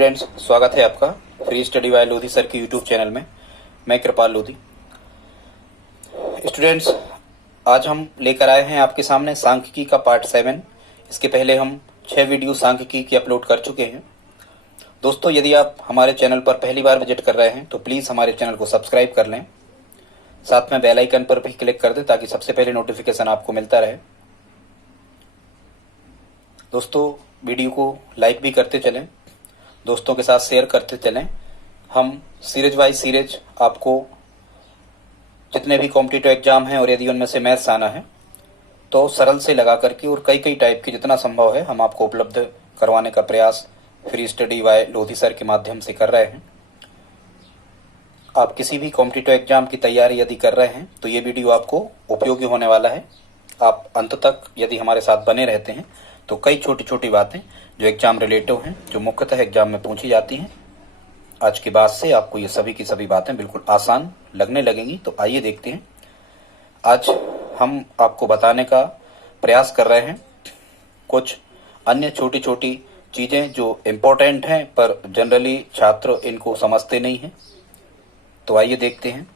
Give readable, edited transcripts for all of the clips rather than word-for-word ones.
Students, स्वागत है आपका free study bye Lodhi sir के यूट्यूब चैनल में। मैं कृपाल लोधी। स्टूडेंट्स, आज हम लेकर आए हैं आपके सामने सांख्यिकी का पार्ट 7। इसके पहले हम 6 वीडियो सांख्यिकी की अपलोड कर चुके हैं। दोस्तों, यदि आप हमारे चैनल पर पहली बार विजिट कर रहे हैं तो प्लीज़ हमारे चैनल को सब्सक्राइब कर लें, साथ में बेल आइकन पर भी क्लिक कर दें ताकि सबसे पहले नोटिफिकेशन आपको मिलता रहे। दोस्तों, वीडियो को लाइक भी करते चलें, दोस्तों के साथ शेयर करते चलें। हम सीरीज वाइज सीरीज आपको जितने भी कॉम्पिटिटिव एग्जाम हैं और यदि उनमें से मैथ्स आना है तो सरल से लगा करके और कई टाइप के जितना संभव है हम आपको उपलब्ध करवाने का प्रयास free study bye Lodhi sir के माध्यम से कर रहे हैं। आप किसी भी कॉम्पिटिटिव एग्जाम की तैयारी यदि कर रहे हैं तो ये वीडियो आपको उपयोगी होने वाला है। आप अंत तक यदि हमारे साथ बने रहते हैं तो कई छोटी छोटी बातें जो एग्जाम रिलेटिव हैं, जो मुख्यतः एग्जाम में पूछी जाती हैं, आज के बाद से आपको ये सभी की सभी बातें बिल्कुल आसान लगने लगेंगी। तो आइए देखते हैं। आज हम आपको बताने का प्रयास कर रहे हैं कुछ अन्य छोटी छोटी चीजें जो इम्पोर्टेंट हैं पर जनरली छात्र इनको समझते नहीं हैं। तो आइए देखते हैं।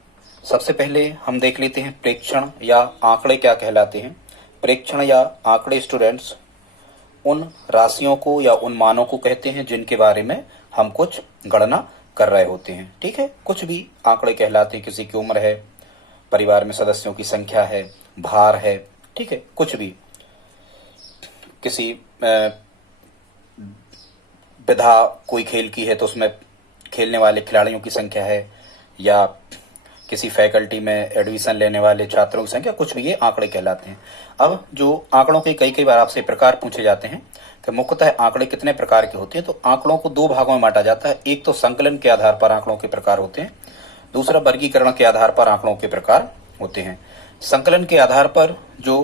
सबसे पहले हम देख लेते हैं प्रेक्षण या आंकड़े क्या कहलाते हैं। प्रेक्षण या आंकड़े स्टूडेंट्स उन राशियों को या उन मानों को कहते हैं जिनके बारे में हम कुछ गणना कर रहे होते हैं। ठीक है, कुछ भी आंकड़े कहलाते हैं। किसी की उम्र है, परिवार में सदस्यों की संख्या है, भार है, ठीक है, कुछ भी। किसी विधा कोई खेल की है तो उसमें खेलने वाले खिलाड़ियों की संख्या है, या किसी फैकल्टी में एडमिशन लेने वाले छात्रों की संख्या, कुछ भी ये आंकड़े कहलाते हैं। अब जो आंकड़ों के कई बार आपसे प्रकार पूछे जाते हैं कि मुख्यतः आंकड़े कितने प्रकार के होते हैं, तो आंकड़ों को 2 भागों में बांटा जाता है। एक तो संकलन के आधार पर आंकड़ों के प्रकार होते हैं, दूसरा वर्गीकरण के आधार पर आंकड़ों के प्रकार होते हैं। संकलन के आधार पर जो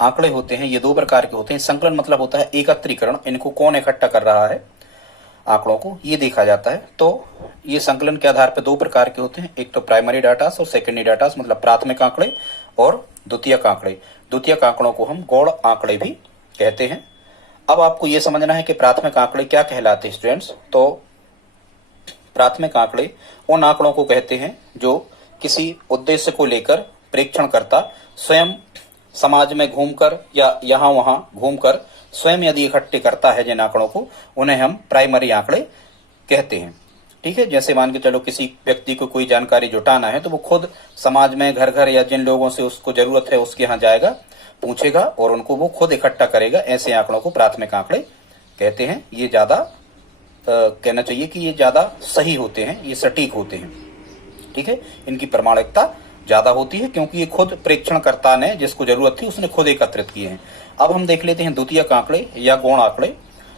आंकड़े होते हैं ये 2 प्रकार के होते हैं। संकलन मतलब होता है एकत्रीकरण, इनको कौन इकट्ठा कर रहा है आंकड़ों को, ये देखा जाता है। तो ये संकलन के आधार पर 2 प्रकार के होते हैं। एक तो प्राइमरी डाटास और सेकेंडरी डाटास, मतलब प्राथमिक आंकड़े और द्वितीयक आंकड़े। द्वितीयक आंकड़ों को हम गौण आंकड़े भी कहते हैं। अब आपको ये समझना है कि प्राथमिक आंकड़े क्या कहलाते हैं स्टूडेंट्स। तो प्राथमिक आंकड़े उन आंकड़ों को कहते हैं जो किसी उद्देश्य को लेकर प्रेक्षणकर्ता स्वयं समाज में घूमकर या यहाँ वहां घूमकर स्वयं यदि इकट्ठे करता है जिन आंकड़ों को, उन्हें हम प्राइमरी आंकड़े कहते हैं। ठीक है, जैसे मान के चलो किसी व्यक्ति को कोई जानकारी जुटाना है तो वो खुद समाज में घर घर या जिन लोगों से उसको जरूरत है उसके यहाँ जाएगा, पूछेगा और उनको वो खुद इकट्ठा करेगा। ऐसे आंकड़ों को प्राथमिक आंकड़े कहते हैं। ये ज्यादा कहना चाहिए कि ये ज्यादा सही होते हैं, ये सटीक होते हैं। ठीक है, इनकी प्रमाणिकता ज्यादा होती है क्योंकि ये खुद प्रेक्षणकर्ता ने जिसको जरूरत थी उसने खुद एकत्रित किए हैं। अब हम देख लेते हैं द्वितीयक आंकड़े या गौण आंकड़े।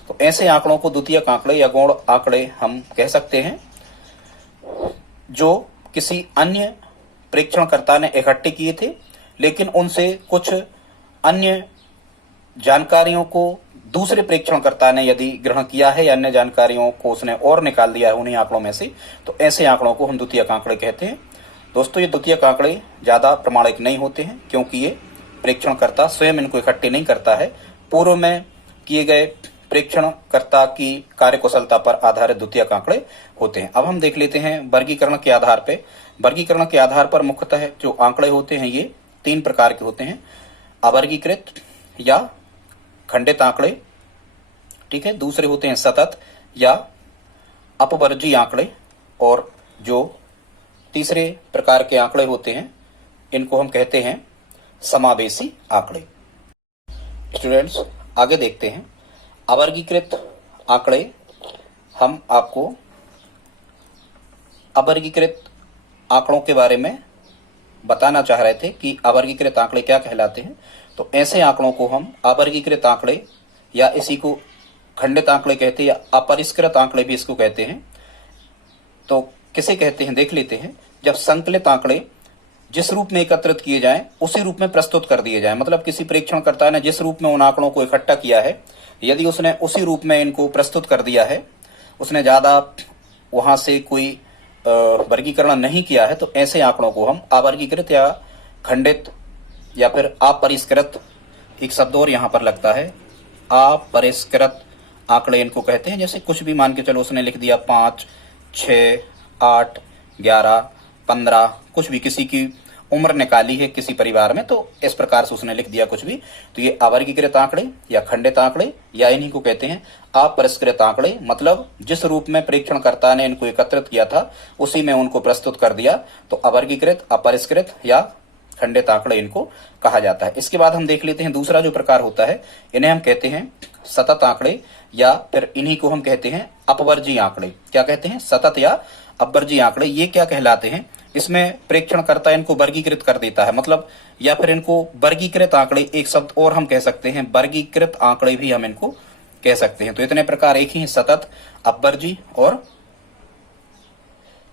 तो ऐसे आंकड़ों को द्वितीयक आंकड़े या गौण आंकड़े हम कह सकते हैं जो किसी अन्य प्रेक्षणकर्ता ने इकट्ठे किए थे, लेकिन उनसे कुछ अन्य जानकारियों को दूसरे प्रेक्षणकर्ता ने यदि ग्रहण किया है या अन्य जानकारियों को उसने और निकाल दिया है उन्हीं आंकड़ों में से, तो ऐसे आंकड़ों को हम द्वितीयक आंकड़े कहते हैं। दोस्तों, ये द्वितीयक आंकड़े ज्यादा प्रमाणिक नहीं होते हैं क्योंकि ये प्रेक्षणकर्ता स्वयं इनको इकट्ठे नहीं करता है। पूर्व में किए गए प्रेक्षणकर्ता की कार्यकुशलता पर आधारित द्वितीयक आंकड़े होते हैं। अब हम देख लेते हैं वर्गीकरण के आधार पर। वर्गीकरण के आधार पर मुख्यतः जो आंकड़े होते हैं ये 3 प्रकार के होते हैं। अवर्गीकृत या खंडित आंकड़े, ठीक है, दूसरे होते हैं सतत या अपवर्जी आंकड़े, और जो तीसरे प्रकार के आंकड़े होते हैं इनको हम कहते हैं समावेशी आंकड़े। स्टूडेंट्स, आगे देखते हैं। अवर्गीकृत आंकड़े, हम आपको अवर्गीकृत आंकड़ों के बारे में बताना चाह रहे थे कि अवर्गीकृत आंकड़े क्या कहलाते हैं। तो ऐसे आंकड़ों को हम अवर्गीकृत आंकड़े या इसी को खंडित आंकड़े कहते हैं या अपरिष्कृत आंकड़े भी इसको कहते हैं। तो किसे कहते हैं देख लेते हैं। जब संकलित आंकड़े जिस रूप में एकत्रित किए जाएं उसी रूप में प्रस्तुत कर दिए जाएं, मतलब किसी प्रेक्षणकर्ता ने जिस रूप में उन आंकड़ों को इकट्ठा किया है यदि उसने उसी रूप में इनको प्रस्तुत कर दिया है, उसने ज्यादा वहां से कोई वर्गीकरण नहीं किया है, तो ऐसे आंकड़ों को हम अवर्गीकृत या खंडित या फिर अपरिष्कृत, एक शब्द और यहां पर लगता है, अपरिष्कृत आंकड़े इनको कहते हैं। जैसे कुछ भी मान के चलो, उसने लिख दिया 5, 6, 8, 11, 15, कुछ भी, किसी की उम्र निकाली है किसी परिवार में, तो इस प्रकार से उसने लिख दिया कुछ भी, तो ये अवर्गीकृत आंकड़े या खंडित आंकड़े या इन्हीं को कहते हैं अपरिष्कृत आंकड़े। मतलब जिस रूप में परीक्षणकर्ता ने इनको एकत्रित किया था उसी में उनको प्रस्तुत कर दिया, तो अवर्गीकृत, अपरिष्कृत या खंडित आंकड़े इनको कहा जाता है। इसके बाद हम देख लेते हैं दूसरा जो प्रकार होता है, इन्हें हम कहते हैं सतत आंकड़े, या फिर इन्हीं को हम कहते हैं अपवर्जीय आंकड़े। क्या कहते हैं? सतत या अपवर्जीय आंकड़े। ये क्या कहलाते हैं? इसमें प्रेक्षणकर्ता इनको वर्गीकृत कर देता है, मतलब, या फिर इनको वर्गीकृत आंकड़े, एक शब्द और हम कह सकते हैं वर्गीकृत आंकड़े भी हम इनको कह सकते हैं। तो इतने प्रकार एक ही, सतत, अपवर्जीय और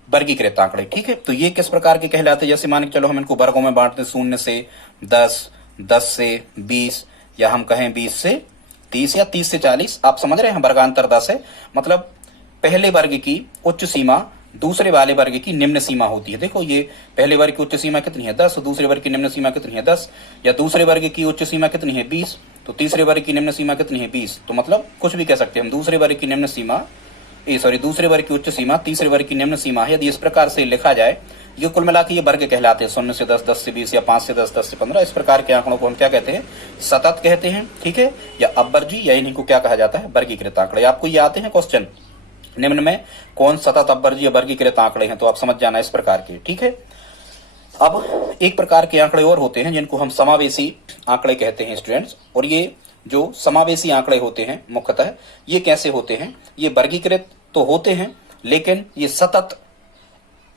वर्गीकृत आंकड़े। ठीक है, तो ये किस प्रकार के कहलाते हैं? जैसे मान के चलो हम इनको वर्गों में बांटते हैं, 0 से 10, 10 से 20, या हम कहें 20 से 30 या 30 से 40। आप समझ रहे हैं, वर्गांतर 10 है। मतलब पहले वर्ग की उच्च सीमा दूसरे वाले वर्ग की निम्न सीमा होती है। देखो, ये पहले वर्ग की उच्च सीमा कितनी है? 10। दूसरे वर्ग की निम्न सीमा कितनी है? 10। या दूसरे वर्ग की उच्च सीमा कितनी है? 20। तो तीसरे वर्ग की निम्न सीमा कितनी है? 20। तो मतलब कुछ भी कह सकते हैं हम, दूसरे वर्ग की निम्न सीमा, दूसरे वर्ग की उच्च सीमा तीसरे वर्ग की निम्न सीमा है। यदि इस प्रकार से लिखा जाए, ये कुल मिला के ये वर्ग कहलाते हैं। 0 से 10, 10 से 20, या 5 से 10, 10 से 15। इस प्रकार के आंकड़ों को हम क्या कहते हैं? सतत कहते हैं। ठीक है, या अपवर्जीय, या इन्हीं को क्या कहा जाता है? वर्गीकृत आंकड़े। आपको ये आते हैं क्वेश्चन, निम्न में कौन सतत, अपवर्जीय, वर्गीकृत आंकड़े हैं, तो आप समझ जाना इस प्रकार के। ठीक है, अब एक प्रकार के आंकड़े और होते हैं जिनको हम समावेशी आंकड़े कहते हैं स्टूडेंट्स। और ये जो समावेशी आंकड़े होते हैं मुख्यतः ये कैसे होते हैं? ये वर्गीकृत तो होते हैं लेकिन ये सतत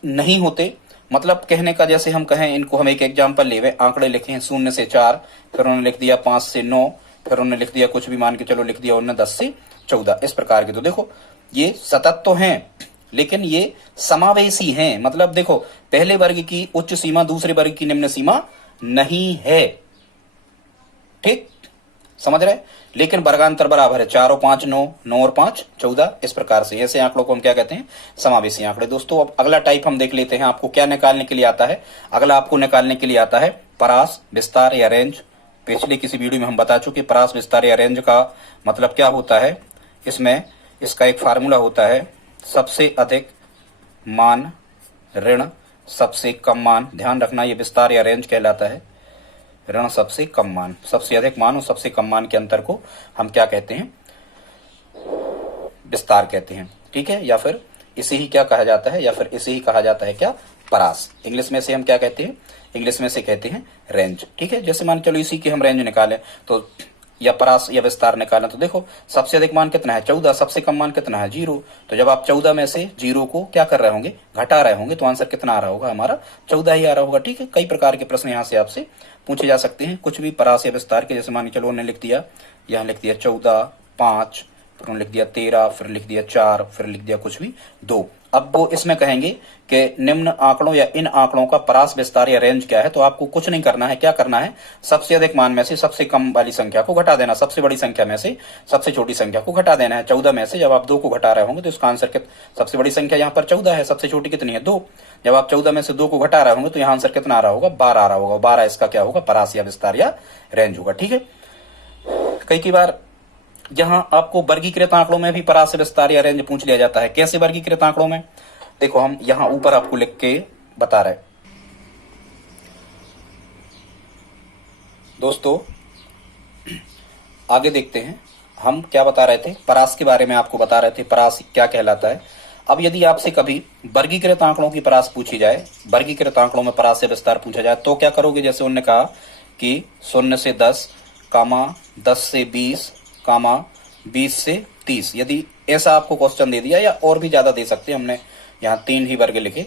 नहीं होते। मतलब कहने का, जैसे हम कहें, इनको हम एक एग्जांपल ले हुए, आंकड़े लिखे हैं 0 से 4, फिर उन्होंने लिख दिया 5 से 9, फिर उन्होंने लिख दिया कुछ भी मान के चलो, लिख दिया उन्होंने 10 से 14। इस प्रकार के। तो देखो, ये सतत तो हैं लेकिन ये समावेशी हैं। मतलब देखो, पहले वर्ग की उच्च सीमा दूसरे वर्ग की निम्न सीमा नहीं है। ठीक, समझ रहे? लेकिन वर्गांतर बराबर है। 4 और 5 9, 9 और 5 14। इस प्रकार से ऐसे आंकड़ों को हम क्या कहते हैं? समावेशी आंकड़े। दोस्तों, अब अगला टाइप हम देख लेते हैं। आपको क्या निकालने के लिए आता है? अगला आपको निकालने के लिए आता है परास, विस्तार या रेंज। पिछले किसी वीडियो में हम बता चुके परास, विस्तार या रेंज का मतलब क्या होता है। इसमें इसका एक फार्मूला होता है, सबसे अधिक मान ऋण सबसे कम मान। ध्यान रखना, ये विस्तार या रेंज कहलाता है। ऋण सबसे कम मान, सबसे अधिक मान और सबसे कम मान के अंतर को हम क्या कहते हैं? विस्तार कहते हैं। ठीक है, या फिर इसे ही क्या कहा जाता है, या फिर इसे ही कहा जाता है क्या? परास। इंग्लिश में से हम क्या कहते हैं? इंग्लिश में से कहते हैं रेंज। ठीक है, जैसे मान चलो इसी की हम रेंज निकालें तो, या परास या विस्तार निकालें तो देखो, सबसे अधिक मान कितना है? 14। सबसे कम मान कितना है? 0। तो जब आप 14 में से 0 को क्या कर रहे होंगे? घटा रहे होंगे, तो आंसर कितना आ रहा होगा? हमारा 14 ही आ रहा होगा। ठीक है, कई प्रकार के प्रश्न यहाँ से आपसे पूछे जा सकते हैं, कुछ भी परास या विस्तार के। जैसे मान के चलो उन्होंने लिख दिया, यहाँ लिख दिया 14, 5, फिर उन्होंने लिख दिया 13, फिर लिख दिया 4, फिर लिख दिया कुछ भी 2। अब वो इसमें कहेंगे कि निम्न आंकड़ों या इन आंकड़ों का परास, विस्तार या रेंज क्या है। तो आपको कुछ नहीं करना है। क्या करना है? सबसे अधिक मान में से सबसे कम वाली संख्या को घटा देना, सबसे बड़ी संख्या में से सबसे छोटी संख्या को घटा देना है। 14 में से जब आप 2 को घटा रहे होंगे तो इसका आंसर सबसे बड़ी संख्या यहाँ पर 14 है, सबसे छोटी कितनी है? 2। जब आप 14 में से 2 को घटा रहे होंगे तो यहाँ आंसर कितना आ रहा होगा? 12 आ रहा होगा। 12 इसका क्या होगा? परास या विस्तार या रेंज होगा। ठीक है, कई बार जहां आपको वर्गीकृत आंकड़ों में भी परास, विस्तार या रेंज पूछ लिया जाता है। कैसे वर्गीकृत आंकड़ों में? देखो, हम यहां ऊपर आपको लिख के बता रहे। दोस्तों, आगे देखते हैं हम क्या बता रहे थे। परास के बारे में आपको बता रहे थे, परास क्या कहलाता है। अब यदि आपसे कभी वर्गीकृत आंकड़ों की परास पूछी जाए, वर्गीकृत आंकड़ों में परास से विस्तार पूछा जाए, तो क्या करोगे? जैसे उन्होंने कहा कि 0 से 10, 10 से 20, 20 से 30। यदि ऐसा आपको क्वेश्चन दे दिया, या और भी ज्यादा दे सकते हैं, हमने यहाँ 3 ही वर्ग लिखे,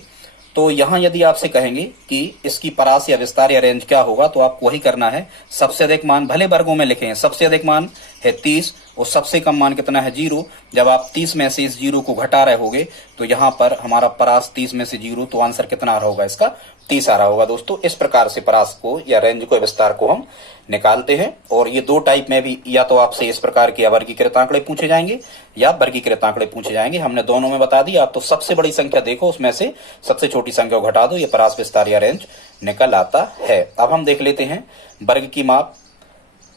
तो यहां यदि आपसे कहेंगे कि इसकी परास या विस्तार या रेंज क्या होगा, तो आपको वही करना है। सबसे अधिक मान, भले वर्गों में लिखे हैं, सबसे अधिक मान है 30 और सबसे कम मान कितना है? 0। जब आप 30 में से इस 0 को घटा रहे होगे तो यहाँ पर हमारा परास 30 में से 0, तो आंसर कितना आ रहा होगा? इसका 30 आ रहा होगा। दोस्तों, इस प्रकार से परास को या रेंज को, विस्तार को हम निकालते हैं। और ये 2 टाइप में भी, या तो आपसे इस प्रकार के अवर्गीकृत आंकड़े पूछे जाएंगे या वर्गीकृत आंकड़े पूछे जाएंगे। हमने दोनों में बता दिया। आप तो सबसे बड़ी संख्या देखो, उसमें से सबसे छोटी संख्या को घटा दो, ये परास, विस्तार या रेंज निकल आता है। अब हम देख लेते हैं वर्ग की माप,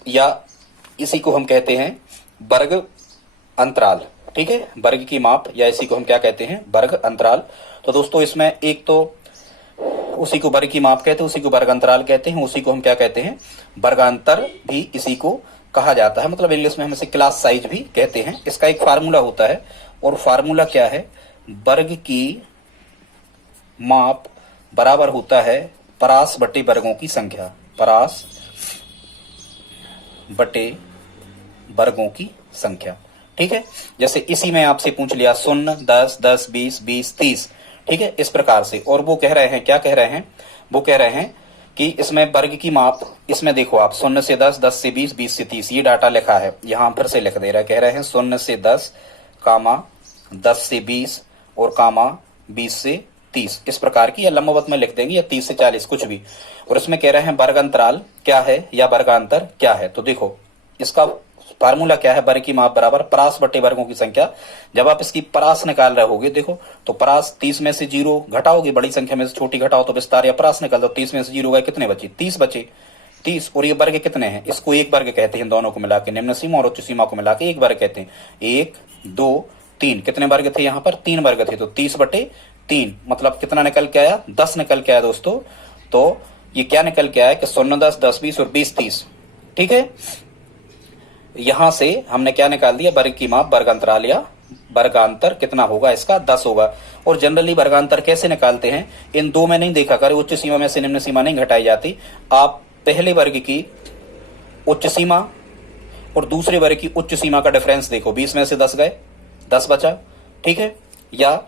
या इसी को हम कहते हैं वर्ग अंतराल, ठीक है, वर्ग की माप, या इसी को हम क्या कहते हैं, वर्ग अंतराल। तो दोस्तों इसमें एक तो उसी को वर्ग की माप कहते हैं, उसी को वर्ग अंतराल कहते हैं, उसी को हम क्या कहते हैं, वर्गांतर भी इसी को कहा जाता है, मतलब इंग्लिश में हम इसे क्लास साइज भी कहते हैं। इसका एक फार्मूला होता है, और फार्मूला क्या है, वर्ग की माप बराबर होता है परास बटे वर्गों की संख्या, परास बटे वर्गों की संख्या, ठीक है। जैसे इसी में आपसे पूछ लिया 0, 10, 10, 20, 20, 30, ठीक है, इस प्रकार से। और वो कह रहे हैं, क्या कह रहे हैं, वो कह रहे हैं कि इसमें वर्ग की माप, इसमें देखो आप 0 से 10, 10 से 20, 20 से 30, ये डाटा लिखा है, यहां फिर से लिख दे रहा है, कह रहे हैं 0 से 10 कामा 10 से 20 और कामा 20 से 30, इस प्रकार की, या लंबवत में लिख देंगे, या 30 से 40 कुछ भी। और इसमें कह रहे हैं वर्ग अंतराल क्या है या वर्गांतर क्या है। तो देखो इसका फार्मूला क्या है, वर्ग की माप बराबर परास बटे वर्गों की संख्या। जब आप इसकी परास निकाल रहे होगे, देखो तो परास 30 में से 0 घटाओगे, बड़ी संख्या में से छोटी घटाओ तो विस्तार या परास निकाल दो, 30 में से 0 गए, कितने बचे, 30 बचे, 30। और ये वर्ग कितने हैं, इसको एक वर्ग कहते हैं, दोनों को मिला के, निम्न सीमा और उच्च सीमा को मिला के एक वर्ग कहते हैं। 1, 2, 3, कितने वर्ग थे यहाँ पर, 3 वर्ग थे, तो 30 बटे 3, मतलब कितना निकल के आया, 10 निकल के आया दोस्तों। तो ये क्या निकल के आया कि 0, 10, 10, 20 और 20, 30, ठीक है। यहां से हमने क्या निकाल दिया, वर्ग की माप, वर्ग अंतराल या वर्गांतर कितना होगा इसका, 10 होगा। और जनरली वर्गांतर कैसे निकालते हैं, इन दो में नहीं देखा करे, उच्च सीमा में से निम्न सीमा नहीं घटाई जाती। आप पहले वर्ग की उच्च सीमा और दूसरे वर्ग की उच्च सीमा का डिफरेंस देखो, 20 में से 10 गए, 10 बचा, ठीक है। या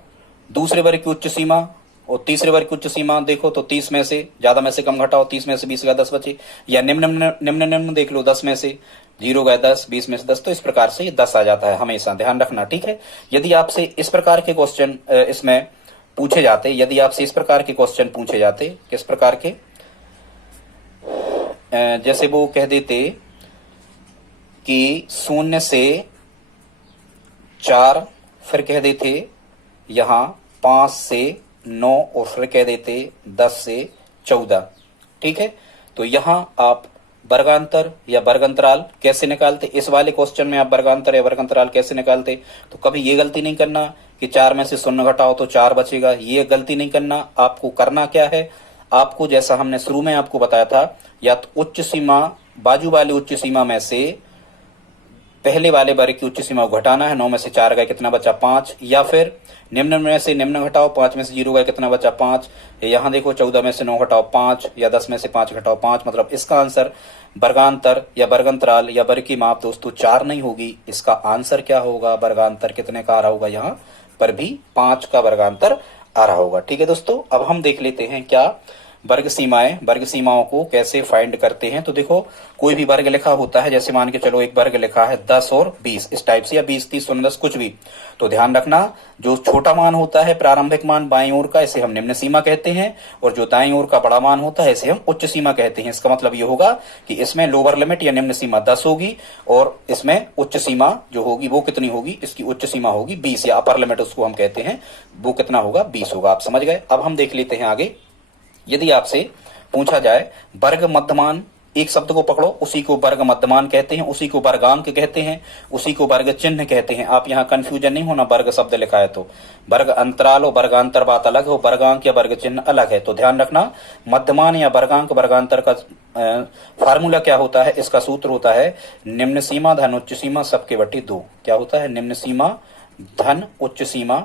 दूसरे वर्ग की उच्च सीमा और तीसरे वर्ग की उच्च सीमा देखो, तो 30 में से ज्यादा में से कम घटाओ, 30 में से 20 गया, 10 बचे। या निम्न निम्न निम्न देख लो, 10 में से 0 गए 10, 20 में से 10, तो इस प्रकार से ये 10 आ जाता है, हमेशा ध्यान रखना, ठीक है। यदि आपसे इस प्रकार के क्वेश्चन इसमें पूछे जाते, यदि आपसे इस प्रकार के क्वेश्चन पूछे जाते, किस प्रकार के, जैसे वो कह देते कि 0 से 4, फिर कह देते यहां 5 से 9, और फिर कह देते 10 से 14, ठीक है। तो यहां आप वर्गांतर या वर्गांतराल कैसे निकालते, इस वाले क्वेश्चन में आप वर्गांतर या वर्गांतराल कैसे निकालते, तो कभी ये गलती नहीं करना कि 4 में से 0 घटाओ तो 4 बचेगा, ये गलती नहीं करना। आपको करना क्या है, आपको जैसा हमने शुरू में आपको बताया था, या तो उच्च सीमा, बाजू वाली उच्च सीमा में से पहले वाले वर्ग की उच्च सीमा को घटाना है, 9 में से 4 गए, कितना बचा, 5। या फिर निम्न में से निम्न घटाओ, 5 में से 0 गए, कितना बचा, 5। यहां देखो 14 में से 9 घटाओ 5, या 10 में से 5 घटाओ 5, मतलब इसका आंसर वर्गांतर या वर्गांतराल या वर्ग की माप दोस्तों 4 नहीं होगी, इसका आंसर क्या होगा, वर्गांतर कितने का आ रहा होगा, यहाँ पर भी 5 का वर्गांतर आ रहा होगा, ठीक है दोस्तों। अब हम देख लेते हैं क्या वर्ग सीमाएं, वर्ग सीमाओं को कैसे फाइंड करते हैं। तो देखो कोई भी वर्ग लिखा होता है, जैसे मान के चलो एक वर्ग लिखा है 10 और 20, इस टाइप से, या 20, 30, 19, कुछ भी, तो ध्यान रखना जो छोटा मान होता है, प्रारंभिक मान बाईं ओर का, इसे हम निम्न सीमा कहते हैं, और जो दाईं ओर का बड़ा मान होता है इसे हम उच्च सीमा कहते हैं। इसका मतलब ये होगा कि इसमें लोअर लिमिट या निम्न सीमा 10 होगी, और इसमें उच्च सीमा जो होगी वो कितनी होगी, इसकी उच्च सीमा होगी 20, या अपर लिमिट उसको हम कहते हैं, वो कितना होगा, 20 होगा। आप समझ गए। अब हम देख लेते हैं आगे। यदि आपसे पूछा जाए वर्ग मध्यमान, एक शब्द को पकड़ो, उसी को वर्ग मध्यमान कहते हैं, उसी को वर्गांक कहते हैं, उसी को वर्ग चिन्ह कहते हैं। आप यहाँ कंफ्यूजन नहीं होना, वर्ग शब्द लिखा है तो वर्ग अंतराल और वर्गांतर बात अलग हो, वर्गांक या वर्ग चिन्ह अलग है, तो ध्यान रखना। मध्यमान या वर्गांक वर्गांतर का फार्मूला क्या होता है, इसका सूत्र होता है निम्न सीमा धन उच्च सीमा सबके बटे 2। क्या होता है, निम्न सीमा धन उच्च सीमा,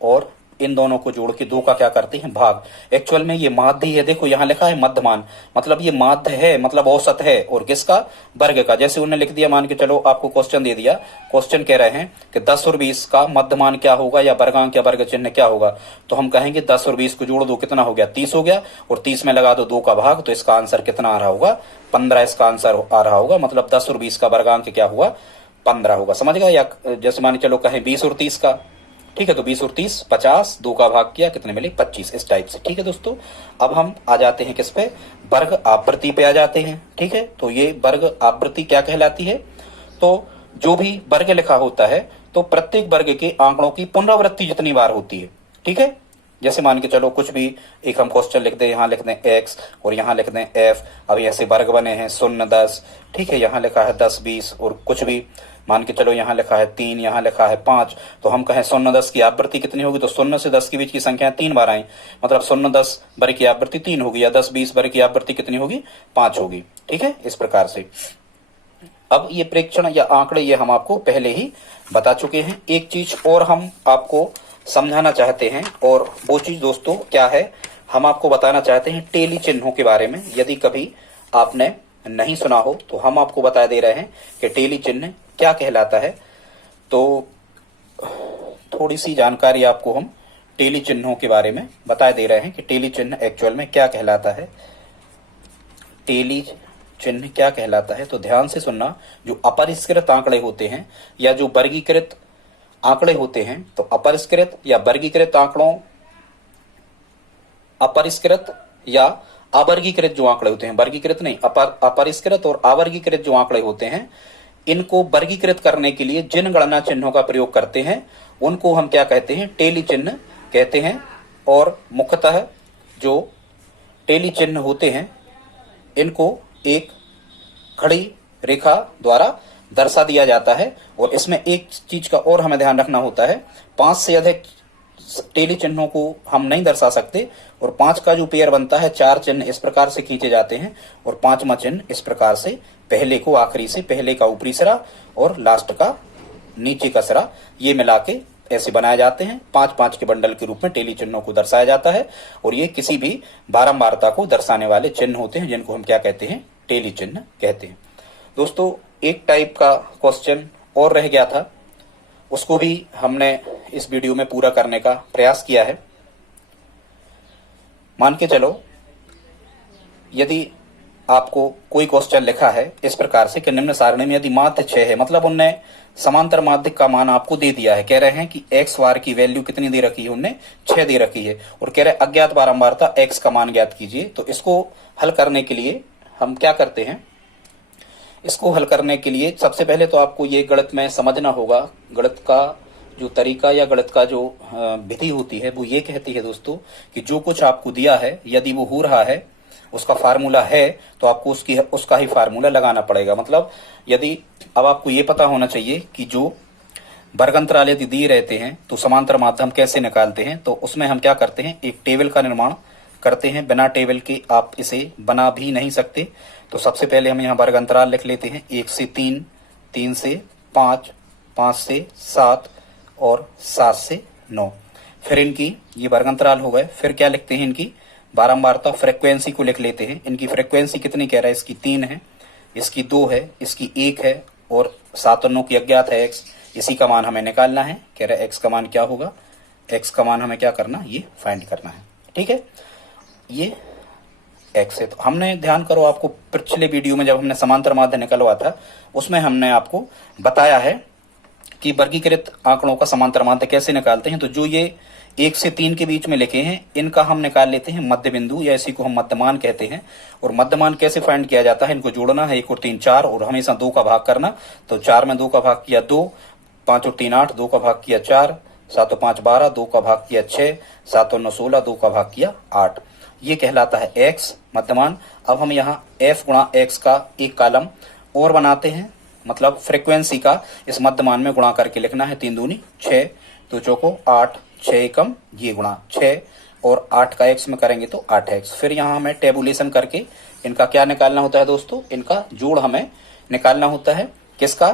और इन दोनों को जोड़ के 2 का क्या करते हैं, भाग। एक्चुअल में ये माध्य है, देखो यहाँ लिखा है मध्यमान, मतलब ये माध्य है, मतलब औसत है, और किसका, वर्ग का। जैसे उन्होंने लिख दिया, मान के चलो आपको क्वेश्चन दे दिया, क्वेश्चन कह रहे हैं कि 10 और 20 का मध्यमान क्या होगा, या वर्गांक या वर्ग चिन्ह क्या होगा, तो हम कहेंगे 10 और 20 को जोड़ दो, कितना हो गया, 30 हो गया, और 30 में लगा दो 2 का भाग, तो इसका आंसर कितना आ रहा होगा, 15 इसका आंसर आ रहा होगा। मतलब 10 और 20 का वर्गांक क्या हुआ, 15 होगा, समझ गए। या जैसे मान के चलो कहें 20 और 30 का, ठीक है, तो 20 और 30 50, 2 का भाग किया, कितने मिले, 25, इस टाइप से, ठीक है दोस्तों। अब हम आ जाते हैं किस पे, वर्ग आवृत्ति पे आ जाते हैं, ठीक है। तो ये वर्ग आवृत्ति क्या कहलाती है, तो जो भी वर्ग लिखा होता है तो प्रत्येक वर्ग के आंकड़ों की पुनरावृत्ति जितनी बार होती है, ठीक है। जैसे मान के चलो कुछ भी एक हम क्वेश्चन लिख दें, यहाँ लिख दें x और यहाँ लिख दें f, अब ऐसे वर्ग बने हैं 0, 10, ठीक है, यहाँ लिखा है 10, 20 और कुछ भी, मान के चलो यहाँ लिखा है 3, यहाँ लिखा है 5, तो हम कहें 0 10 की आवृत्ति कितनी होगी, तो 0 से 10 के बीच की संख्या 3 बार आई, मतलब 0 10 वर्ग की आवृत्ति 3 होगी, या 10 20 वर्ग की आवृत्ति कितनी होगी, 5 होगी। ठीक है, इस प्रकार से। अब ये प्रेक्षण या आंकड़े ये हम आपको पहले ही बता चुके हैं। एक चीज और हम आपको समझाना चाहते हैं, और वो चीज दोस्तों क्या है, हम आपको बताना चाहते हैं टेली चिन्हों के बारे में। यदि कभी आपने नहीं सुना हो तो हम आपको बता दे रहे हैं कि टेली चिन्ह क्या कहलाता है। तो थोड़ी सी जानकारी आपको हम टेली चिन्हों के बारे में बता दे रहे हैं कि टेली चिन्ह एक्चुअल में क्या कहलाता है। टेली चिन्ह क्या कहलाता है, तो ध्यान से सुनना। जो अपरिष्कृत आंकड़े होते हैं या जो वर्गीकृत आंकड़े होते हैं, तो अपरिष्कृत या वर्गीकृत आंकड़ों, अपरिष्कृत या अवर्गीकृत जो आंकड़े होते हैं, वर्गीकृत नहीं, अपरिष्कृत और अवर्गीकृत जो आंकड़े होते हैं, इनको वर्गीकृत करने के लिए जिन गणना चिन्हों का प्रयोग करते हैं उनको हम क्या कहते हैं, टेली चिन्ह कहते हैं। और मुख्यतः जो टेली चिन्ह होते हैं इनको एक खड़ी रेखा द्वारा दर्शा दिया जाता है। और इसमें एक चीज का और हमें ध्यान रखना होता है, 5 से अधिक टेली चिन्हों को हम नहीं दर्शा सकते, और 5 का जो पेयर बनता है, 4 चिन्ह इस प्रकार से खींचे जाते हैं, और 5वां चिन्ह इस प्रकार से, पहले को आखिरी से, पहले का ऊपरी सिरा और लास्ट का नीचे का सिरा, ये मिला के ऐसे बनाए जाते हैं। 5-5 के बंडल के रूप में टेली चिन्हों को दर्शाया जाता है, और ये किसी भी बारंबारता को दर्शाने वाले चिन्ह होते हैं, जिनको हम क्या कहते हैं, टेली चिन्ह कहते हैं। दोस्तों एक टाइप का क्वेश्चन और रह गया था, उसको भी हमने इस वीडियो में पूरा करने का प्रयास किया है। मान के चलो यदि आपको कोई क्वेश्चन लिखा है इस प्रकार से कि निम्न सारणी में यदि माध्य 6 है, मतलब उनने समांतर माध्य का मान आपको दे दिया है, कह रहे हैं कि x बार की वैल्यू कितनी दे रखी है, उनने 6 दे रखी है, और कह रहे अज्ञात बारंबारता x का मान ज्ञात कीजिए। तो इसको हल करने के लिए हम क्या करते हैं, इसको हल करने के लिए सबसे पहले तो आपको ये गणित में समझना होगा। गणित का जो तरीका या गणित का जो विधि होती है वो ये कहती है दोस्तों कि जो कुछ आपको दिया है यदि वो हो रहा है, उसका फार्मूला है, तो आपको उसका ही फार्मूला लगाना पड़ेगा। मतलब यदि अब आपको ये पता होना चाहिए कि जो वर्गंतराल यदि दिए रहते हैं तो समांतर माध्य हम कैसे निकालते हैं, तो उसमें हम क्या करते हैं, एक टेबल का निर्माण करते हैं। बिना टेबल के आप इसे बना भी नहीं सकते। तो सबसे पहले हम यहाँ वर्ग अंतराल लिख लेते हैं, 1 से 3, 3 से 5, 5 से 7 और 7 से 9। फिर इनकी ये वर्ग अंतराल हो गए। फिर क्या लिखते हैं, इनकी बारंबारता फ्रीक्वेंसी को लिख लेते हैं। इनकी फ्रीक्वेंसी कितनी कह रहा है, इसकी 3 है, इसकी 2 है, इसकी 1 है, और 7 और 9 की अज्ञात है x। इसी का मान हमें निकालना है। कह रहा है x का मान क्या होगा, x का मान हमें क्या करना, ये फाइंड करना है। ठीक है, ये x है। तो हमने ध्यान करो, आपको पिछले वीडियो में जब हमने समांतर माध्य निकलवा था उसमें हमने आपको बताया है कि वर्गीकृत आंकड़ों का समांतर माध्य कैसे निकालते हैं। तो जो ये 1 से 3 के बीच में लिखे हैं इनका हम निकाल लेते हैं मध्य बिंदु, या इसी को हम मध्यमान कहते हैं। और मध्यमान कैसे फाइंड किया जाता है, इनको जोड़ना है, 1 और 3 4, और हमेशा 2 का भाग करना। तो 4 में 2 का भाग किया 2, 5 और 3 8, 2 का भाग किया 4, 7 और 5 12, 2 का भाग किया 6, 7 और 9 16, 2 का भाग किया 8। ये कहलाता है x मध्यमान। अब हम यहाँ f गुणा x का एक कॉलम और बनाते हैं, मतलब फ्रीक्वेंसी का इस मध्यमान में गुणा करके लिखना है। 3 दूनी 6, तो चौको 8, 6 एकम ये गुणा 6, और 8 का x में करेंगे तो 8x। फिर यहाँ हमें टेबुलेशन करके इनका क्या निकालना होता है दोस्तों, इनका जोड़ हमें निकालना होता है। किसका,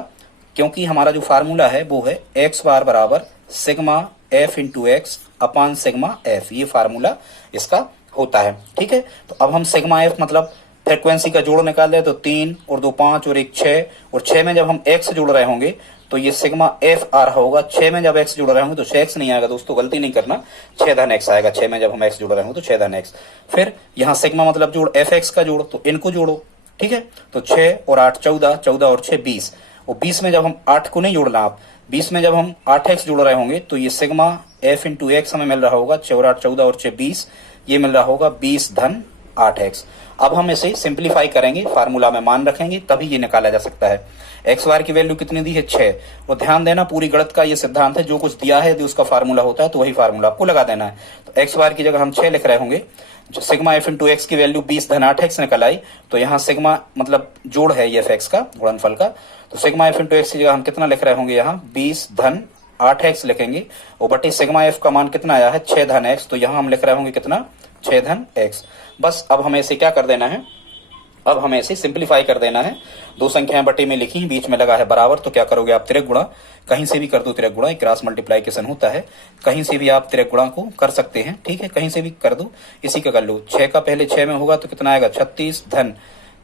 क्योंकि हमारा जो फार्मूला है वो है x बार बराबर सिग्मा f इंटू एक्स अपान सिग्मा f, ये फार्मूला इसका होता है। ठीक है, तो अब हम सिग्मा f मतलब फ्रीक्वेंसी का जोड़ निकाल रहे, तो 3 और 2 5 और 1 6, और 6 में जब हम x जोड़ रहे होंगे तो ये सिग्मा f आ रहा होगा। 6 में जब x जोड़ रहे होंगे तो 6x नहीं आएगा दोस्तों, गलती नहीं करना, 6 धन x आएगा। 6 में जब हम x जोड़ रहे होंगे तो 6 धन x। फिर यहाँ सिग्मा मतलब जोड़ fx का जोड़, तो इनको जोड़ो। ठीक है, तो 6 और 8 14, 14 और 6 20, और 20 में जब हम 8 को नहीं जोड़ना, आप 20 में जब हम 8x जोड़ रहे होंगे तो ये सिग्मा f इंटू एक्स हमें मिल रहा होगा। 6 और 8 14 और 6 20, ये मिल रहा होगा 20 धन 8x। अब हम इसे सिंप्लीफाई करेंगे, फार्मूला में मान रखेंगे, तभी ये निकाला जा सकता है। एक्स बार की वैल्यू कितनी दी है 6। और ध्यान देना पूरी गणित का ये सिद्धांत है, जो कुछ दिया है यदि उसका फार्मूला होता है तो वही फार्मूला आपको लगा देना है। तो एक्स बार की जगह हम 6 लिख रहे होंगे, सिग्मा एफ इंटू एक्स की वैल्यू 20 धन 8x निकल आई। तो यहाँ सिग्मा मतलब जोड़ है ये एफ एक्स का, गुणनफल का। तो सिग्मा एफ इंटू एक्स की जगह हम कितना लिख रहे होंगे, यहाँ 20 धन 8x लिखेंगे, और बटे सिग्मा एफ का मान कितना आया है 6 धन x। तो यहाँ हम लिख रहे होंगे कितना 6 धन x। बस अब हमें इसे क्या कर देना है, अब हमें इसे सिंप्लीफाई कर देना है। दो संख्याएं बटे में लिखी, बीच में लगा है बराबर, तो क्या करोगे आप तिरक गुणा, कहीं से भी कर दो तिरक गुणा, क्रॉस मल्टीप्लाइकेशन होता है, कहीं से भी आप तिरक गुणा को कर सकते हैं, ठीक है, कहीं से भी कर दो, इसी का कर लो। 6 का पहले 6 में होगा तो कितना आएगा 36 धन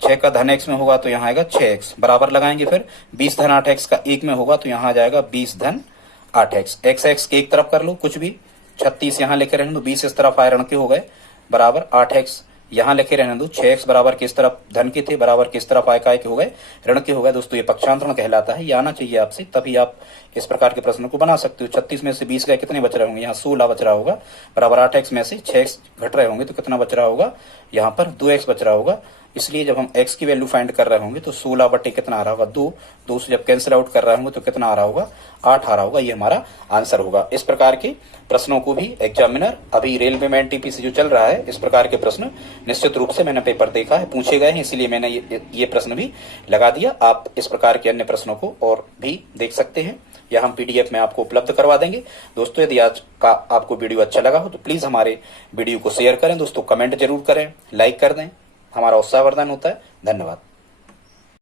6 का धन x में होगा तो यहाँ आएगा 6x, बराबर लगाएंगे। फिर 20 धन 8x का 1 में होगा तो यहाँ आ जाएगा 20 धन 8x। x एक तरफ कर लो कुछ भी, 36 यहाँ लेके रहने दो, 20 इस तरफ आए ऋण के हो गए, बराबर 8x यहाँ लिखे रहने दो, 6x बराबर किस तरफ धन के थे, बराबर किस तरफ आय काय के हो गए, ऋण के हो गए। दोस्तों ये पक्षांतरण कहलाता है, ये आना चाहिए आपसे, तभी आप इस प्रकार के प्रश्न को बना सकते हो। 36 में से 20 गए, कितने बच रहे होंगे, यहाँ 16 बच रहा होगा, बराबर 8x में से 6x घट रहे होंगे तो कितना बच रहा होगा, यहाँ पर 2x बच रहा होगा। इसलिए जब हम x की वैल्यू फाइंड कर रहे होंगे तो 16 बटे कितना आ रहा होगा 2, 2 से जब कैंसिल आउट कर रहे होंगे तो कितना आ रहा होगा 8 आ रहा होगा, ये हमारा आंसर होगा। इस प्रकार के प्रश्नों को भी एग्जामिनर, अभी रेलवे में एनटीपीसी जो चल रहा है, इस प्रकार के प्रश्न निश्चित रूप से मैंने पेपर देखा है, पूछे गए हैं, इसलिए मैंने ये प्रश्न भी लगा दिया। आप इस प्रकार के अन्य प्रश्नों को और भी देख सकते हैं, या हम पीडीएफ में आपको उपलब्ध करवा देंगे। दोस्तों यदि आज का आपको वीडियो अच्छा लगा हो तो प्लीज हमारे वीडियो को शेयर करें, दोस्तों कमेंट जरूर करें, लाइक कर दें, हमारा उत्साहवर्धन होता है। धन्यवाद।